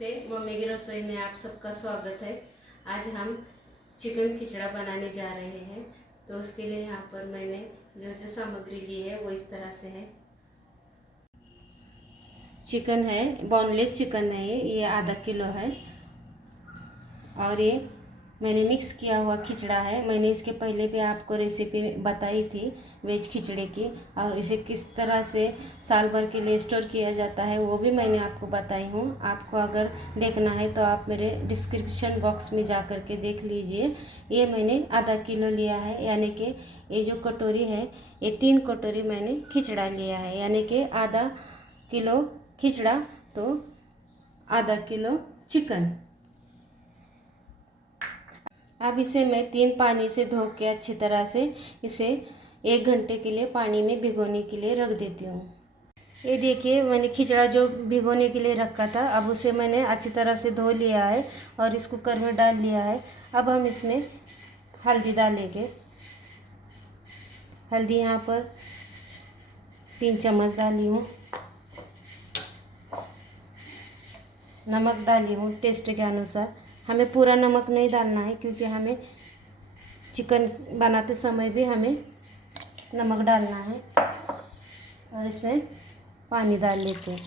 नमस्ते, मम्मी की रसोई में आप सबका स्वागत है। आज हम चिकन खिचड़ा बनाने जा रहे हैं। तो उसके लिए यहाँ पर मैंने जो जो सामग्री ली है वो इस तरह से है। चिकन है, बोनलेस चिकन है, ये आधा किलो है। और ये मैंने मिक्स किया हुआ खिचड़ा है। मैंने इसके पहले भी आपको रेसिपी बताई थी वेज खिचड़े की, और इसे किस तरह से साल भर के लिए स्टोर किया जाता है वो भी मैंने आपको बताई हूँ। आपको अगर देखना है तो आप मेरे डिस्क्रिप्शन बॉक्स में जा कर के देख लीजिए। ये मैंने आधा किलो लिया है, यानी कि ये जो कटोरी है ये 3 कटोरी मैंने खिचड़ा लिया है, यानी कि आधा किलो खिचड़ा तो आधा किलो चिकन। अब इसे मैं 3 पानी से धो के अच्छी तरह से इसे 1 घंटे के लिए पानी में भिगोने के लिए रख देती हूँ। ये देखिए, मैंने खिचड़ा जो भिगोने के लिए रखा था, अब उसे मैंने अच्छी तरह से धो लिया है और इस कुकर में डाल लिया है। अब हम इसमें हल्दी डालेंगे। हल्दी यहाँ पर 3 चम्मच डाली हूँ। नमक डाली हूँ टेस्ट के अनुसार। हमें पूरा नमक नहीं डालना है क्योंकि हमें चिकन बनाते समय भी हमें नमक डालना है। और इसमें पानी डाल लेते हैं।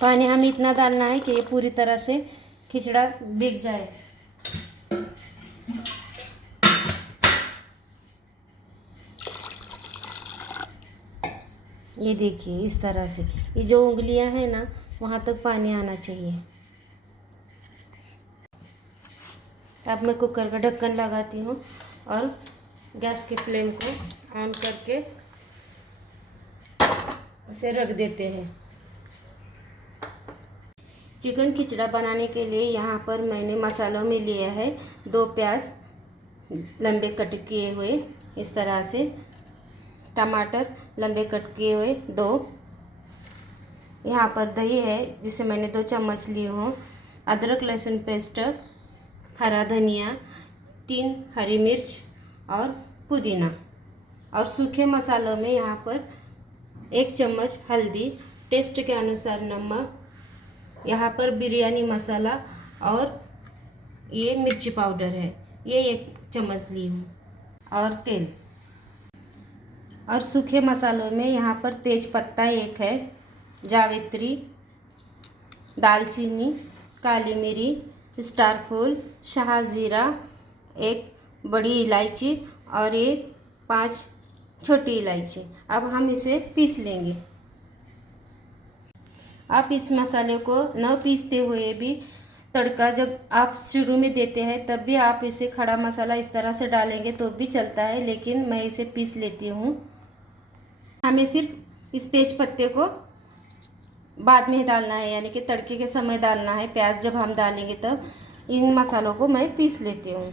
पानी हमें इतना डालना है कि ये पूरी तरह से खिचड़ा भीग जाए। ये देखिए, इस तरह से ये जो उंगलियां हैं ना, वहाँ तक पानी आना चाहिए। अब मैं कुकर का ढक्कन लगाती हूँ और गैस के फ्लेम को ऑन करके इसे रख देते हैं। चिकन खिचड़ा बनाने के लिए यहाँ पर मैंने मसालों में लिया है 2 प्याज लंबे कट किए हुए इस तरह से, टमाटर लंबे कट किए हुए 2, यहाँ पर दही है जिसे मैंने 2 चम्मच लिए हूँ, अदरक लहसुन पेस्ट, हरा धनिया, 3 हरी मिर्च और पुदीना। और सूखे मसालों में यहाँ पर 1 चम्मच हल्दी, टेस्ट के अनुसार नमक, यहाँ पर बिरयानी मसाला और ये मिर्ची पाउडर है, ये 1 चम्मच ली हूँ, और तेल। और सूखे मसालों में यहाँ पर तेज पत्ता 1 है, जावित्री, दालचीनी, काली मिरी, स्टार फूल, शाहजीरा, 1 बड़ी इलायची और ये 5 छोटी इलायची। अब हम इसे पीस लेंगे। आप इस मसाले को न पीसते हुए भी तड़का जब आप शुरू में देते हैं तब भी आप इसे खड़ा मसाला इस तरह से डालेंगे तो भी चलता है, लेकिन मैं इसे पीस लेती हूँ। हमें सिर्फ इस तेज पत्ते को बाद में डालना है, यानी कि तड़के के समय डालना है। प्याज जब हम डालेंगे तब इन मसालों को मैं पीस लेती हूँ।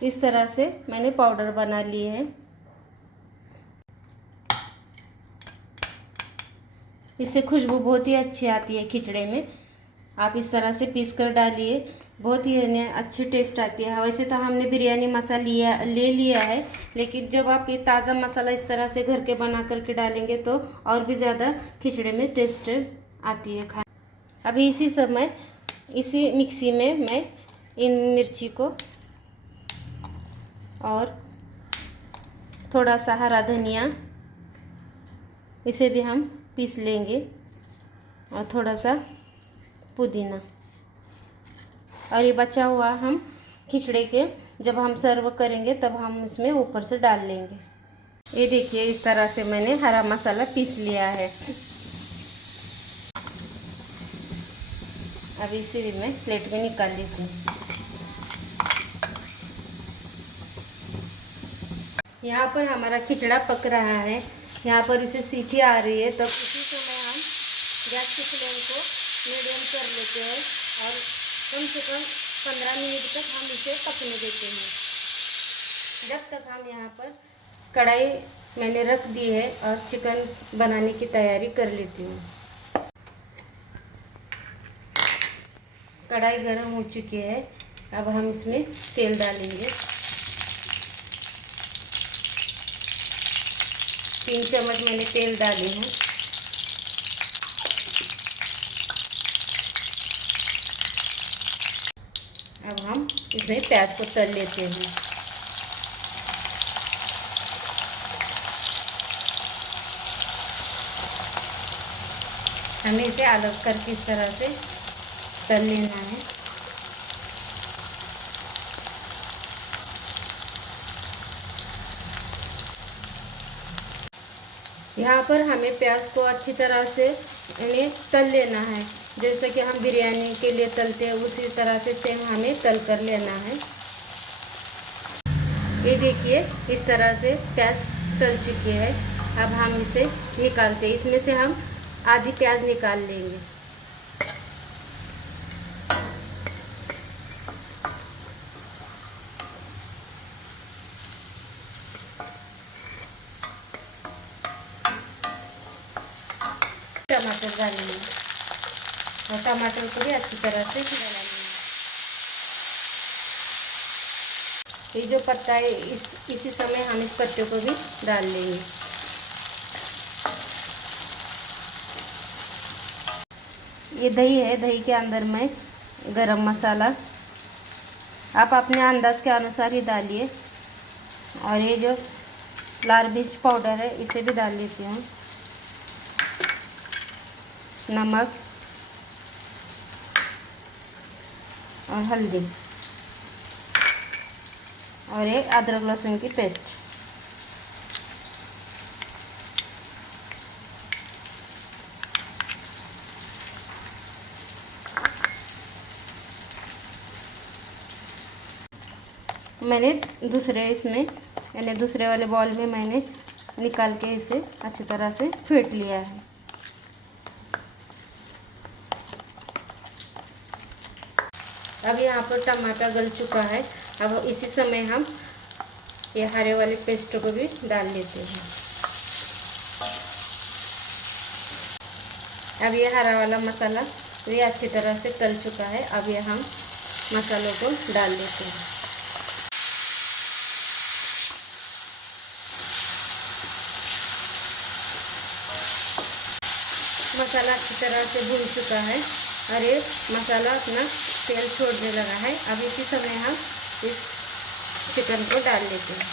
इस तरह से मैंने पाउडर बना लिए है। इससे खुशबू बहुत ही अच्छी आती है खिचड़े में। आप इस तरह से पीस कर डालिए, बहुत ही अच्छी टेस्ट आती है। वैसे तो हमने बिरयानी मसाला ले लिया है, लेकिन जब आप ये ताज़ा मसाला इस तरह से घर के बना करके डालेंगे तो और भी ज़्यादा खिचड़े में टेस्ट आती है खाने। अभी इसी समय इसी मिक्सी में मैं इन मिर्ची को और थोड़ा सा हरा धनिया, इसे भी हम पीस लेंगे, और थोड़ा सा पुदीना। और ये बचा हुआ हम खिचड़े के जब हम सर्व करेंगे तब हम इसमें ऊपर से डाल लेंगे। ये देखिए, इस तरह से मैंने हरा मसाला पीस लिया है। अब इसे भी मैं प्लेट में निकाल लेती हूँ। यहाँ पर हमारा खिचड़ा पक रहा है, यहाँ पर इसे सीटी आ रही है, तब उसी समय हम गैस के फ्लेम को मीडियम कर लेते हैं और कम से कम 15 मिनट तक हम इसे पकने देते हैं। जब तक हम यहाँ पर कढ़ाई मैंने रख दी है और चिकन बनाने की तैयारी कर लेती हूँ। कढ़ाई गर्म हो चुकी है, अब हम इसमें तेल डालेंगे। 3 चम्मच मैंने तेल डाले हैं। अब हम इसमें प्याज को तल लेते हैं। हमें इसे अलग करके इस तरह से तल लेना है। यहाँ पर हमें प्याज को अच्छी तरह से इन्हें तल लेना है, जैसे कि हम बिरयानी के लिए तलते हैं उसी तरह से सेम हमें तल कर लेना है। ये देखिए इस तरह से प्याज तल चुकी है। अब हम इसे निकालते हैं। इसमें से हम आधी प्याज निकाल लेंगे। टमाटर डालेंगे और टमाटर को भी अच्छी तरह से खिला लेंगे। ये जो पत्ता है इसी समय हम इस पत्ते को भी डाल लेंगे। ये दही है, दही के अंदर मैं गरम मसाला आप अपने अंदाज के अनुसार ही डालिए। और ये जो लाल मिर्च पाउडर है इसे भी डाल लेते हैं। नमक और हल्दी और एक अदरक लहसुन की पेस्ट। मैंने दूसरे वाले बॉल में मैंने निकाल के इसे अच्छी तरह से फेंट लिया है। अब यहाँ पर टमाटर गल चुका है। अब इसी समय हम ये हरे वाले पेस्ट को भी डाल लेते हैं। अब ये हरा वाला मसाला भी अच्छी तरह से तल चुका है। अब ये हम मसालों को डाल देते हैं। मसाला अच्छी तरह से भून चुका है और ये मसाला अपना तेल छोड़ने लगा है। अब इसी समय हम इस चिकन को डाल लेते हैं।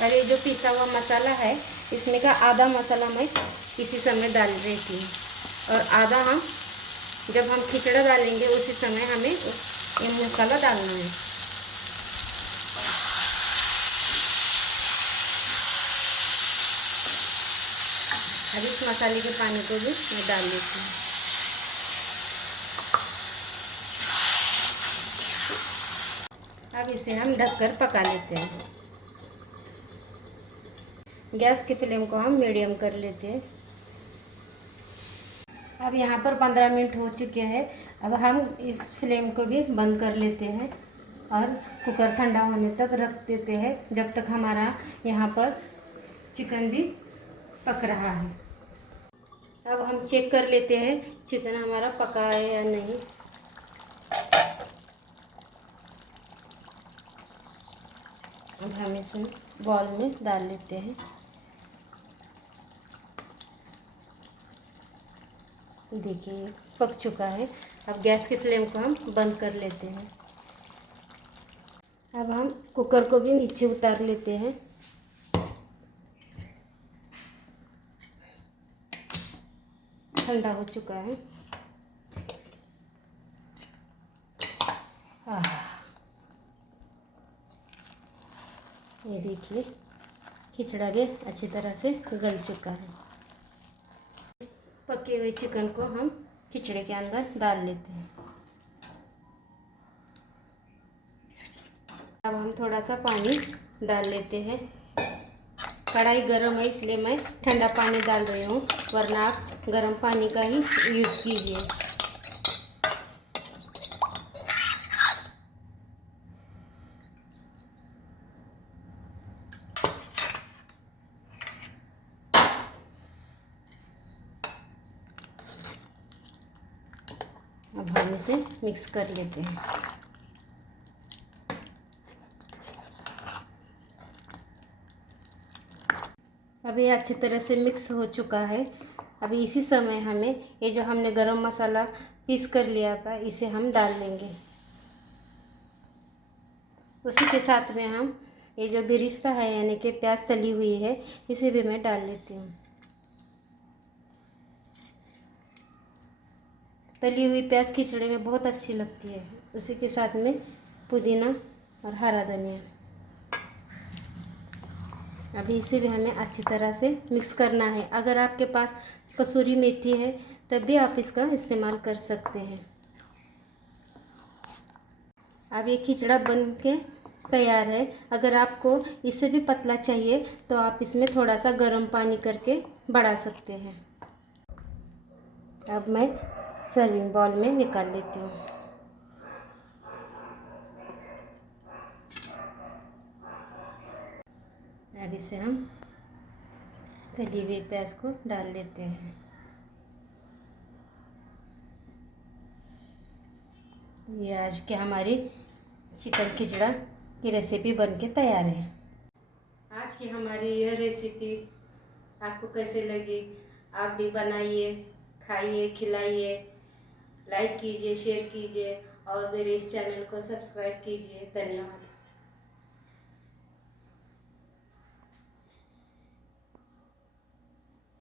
और ये जो पिसा हुआ मसाला है इसमें का आधा मसाला मैं इसी समय डाल रही थी और आधा हम जब हम खिचड़ा डालेंगे उसी समय हमें ये मसाला डालना है। अब इस मसाले के पानी को भी मैं डाल देती हूँ। अब इसे हम ढककर पका लेते हैं। गैस की फ्लेम को हम मीडियम कर लेते हैं। अब यहाँ पर 15 मिनट हो चुके हैं। अब हम इस फ्लेम को भी बंद कर लेते हैं और कुकर ठंडा होने तक रख देते हैं, जब तक हमारा यहाँ पर चिकन भी पक रहा है। अब हम चेक कर लेते हैं चिकन हमारा पका है या नहीं। अब हम इसमें बॉल में डाल लेते हैं। देखिए पक चुका है। अब गैस की फ्लेम को हम बंद कर लेते हैं। अब हम कुकर को भी नीचे उतार लेते हैं। ठंडा हो चुका है। ये देखिए खिचड़ा भी अच्छी तरह से गल चुका है। पके हुए चिकन को हम खिचड़े के अंदर डाल लेते हैं। अब हम थोड़ा सा पानी डाल लेते हैं। कढ़ाई गर्म है इसलिए मैं ठंडा पानी डाल रही हूँ, वरना आप गर्म पानी का ही यूज़ कीजिए। अब हम इसे मिक्स कर लेते हैं। अभी अच्छी तरह से मिक्स हो चुका है। अभी इसी समय हमें ये जो हमने गरम मसाला पीस कर लिया था इसे हम डाल देंगे। उसी के साथ में हम ये जो बिरिस्ता है यानी कि प्याज तली हुई है इसे भी मैं डाल लेती हूँ। तली हुई प्याज खिचड़ी में बहुत अच्छी लगती है। उसी के साथ में पुदीना और हरा धनिया। अभी इसे भी हमें अच्छी तरह से मिक्स करना है। अगर आपके पास कसूरी मेथी है तब भी आप इसका इस्तेमाल कर सकते हैं। अब ये खिचड़ा बन के तैयार है। अगर आपको इससे भी पतला चाहिए तो आप इसमें थोड़ा सा गर्म पानी करके बढ़ा सकते हैं। अब मैं सर्विंग बाउल में निकाल लेती हूँ। अब इसे हम तली हुई प्याज को डाल लेते हैं। ये आज की हमारी चिकन खिचड़ा की रेसिपी बनके तैयार है। आज की हमारी यह रेसिपी आपको कैसे लगी? आप भी बनाइए, खाइए, खिलाइए, लाइक कीजिए, शेयर कीजिए और मेरे इस चैनल को सब्सक्राइब कीजिए। धन्यवाद।